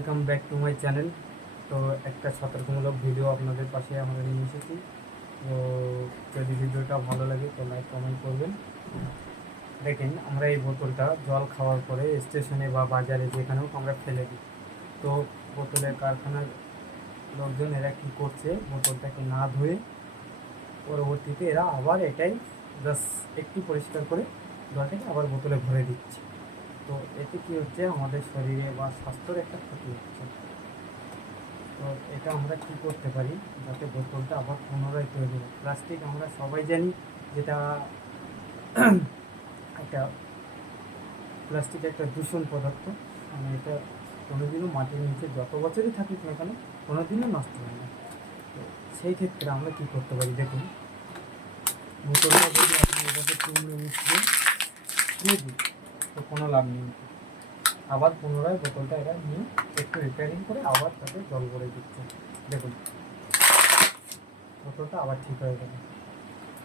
Welcome back to my channel. তো একটা সতর্কমূলক video আপনাদের পাশে আমরা নিয়ে এসেছি। তো যদি ভিডিওটা ভালো লাগে তো লাইক কমেন্ট করবেন। দেখেন, আমরা এই বোতলটা জল খাওয়ার পরে স্টেশনে বা বাজারে যেখানেও আমরা ফেলে দিই। তো বোতলের কারখানার লোকজন এরা কী করছে, বোতলটাকে না ধুয়ে পরবর্তীতে এরা আবার এটাই জাস্ট একটু পরিষ্কার করে জলটাকে আবার বোতলে ভরে দিচ্ছে। তো এতে কী হচ্ছে, আমাদের শরীরে বা স্বাস্থ্যের একটা ক্ষতি হচ্ছে। তো এটা আমরা কী করতে পারি যাতে বোতলটা আবার পুনরায় তৈরি হয়। প্লাস্টিক আমরা সবাই জানি, যেটা একটা প্লাস্টিক একটা দূষণ পদার্থ। মানে এটা কোনোদিনও মাটির নিচে যত বছরই থাকুক না কেন কোনোদিনও নষ্ট হয় না। তো সেই ক্ষেত্রে আমরা কী করতে পারি, দেখুন, বোতলটা যদি আপনি এভাবে চুমড়ে মুছড়ে ফেলে দিই তো কোনো লাভ নেই। আবার পুনরায় বোতলটা এরা নিয়ে একটু রিপেয়ারিং করে আবার তাতে জল ভরে দিচ্ছে। দেখুন, বোতলটা আবার ঠিক হয়ে গেল।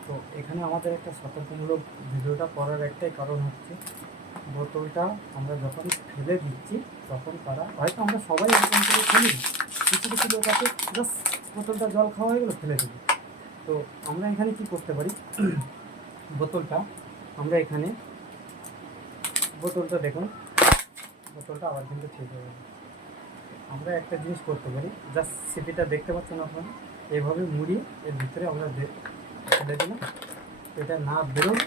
তো এখানে আমাদের একটা সতর্কমূলক ভিডিওটা করার একটাই কারণ হচ্ছে, বোতলটা আমরা যখন ফেলে দিচ্ছি তখন তারা হয়তো আমরা সবাই এরকম করে ফেলি, কিছু কিছু লোক আছে জাস্ট বোতলটা জল খাওয়া হয়ে গেলো ফেলে দেবে। তো আমরা এখানে কি করতে পারি, বোতলটা আমরা এখানে বোতলটা দেখুন, বোতলটা আবার কিন্তু ঠিক হয়ে গেল। আমরা একটা জিনিস করতে পারি, জাস্ট সিপিটা দেখতে পাচ্ছেন আপনারা, এইভাবে মুড়িয়ে এর ভিতরে আমরা ফেলে দিলাম। এটা না বেরোন,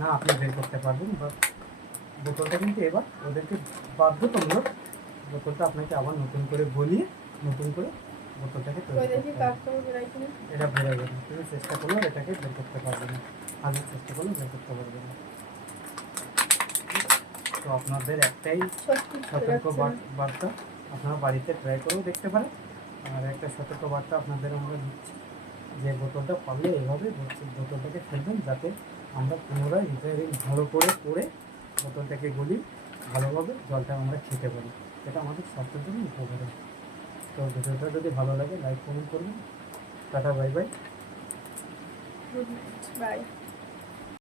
না আপনি বের করতে পারবেন, বা বোতলটা কিন্তু এবার ওদেরকে বাধ্যতামূলক বোতলটা আপনাকে আবার নতুন করে গলিয়ে নতুন করে বোতলটাকে তৈরি করতে হবে। এটা বেরো যাবে, তুমি চেষ্টা করলেও এটাকে বের করতে পারবে না, হাজার চেষ্টা করলেও বের করতে পারবে না। তো আপনাদের একটাই সতর্ক বার্তা, আপনারা বাড়িতে ট্রাই করেও দেখতে পারেন। আর একটা সতর্ক বার্তা আপনাদের আমরা দিচ্ছি যে বোতলটা পারলে এইভাবে বোতলটাকে ফেলবেন, যাতে আমরা পুনরায় রিপেয়ারিং ভালো করে বোতলটাকে গলি ভালোভাবে জলটা আমরা খেতে পারি। এটা আমাদের স্বাস্থ্যের জন্য উপকারী। তো ভিডিওটা যদি ভালো লাগে লাইক কমেন্ট করবেন। Tata, bye bye. Good night, by.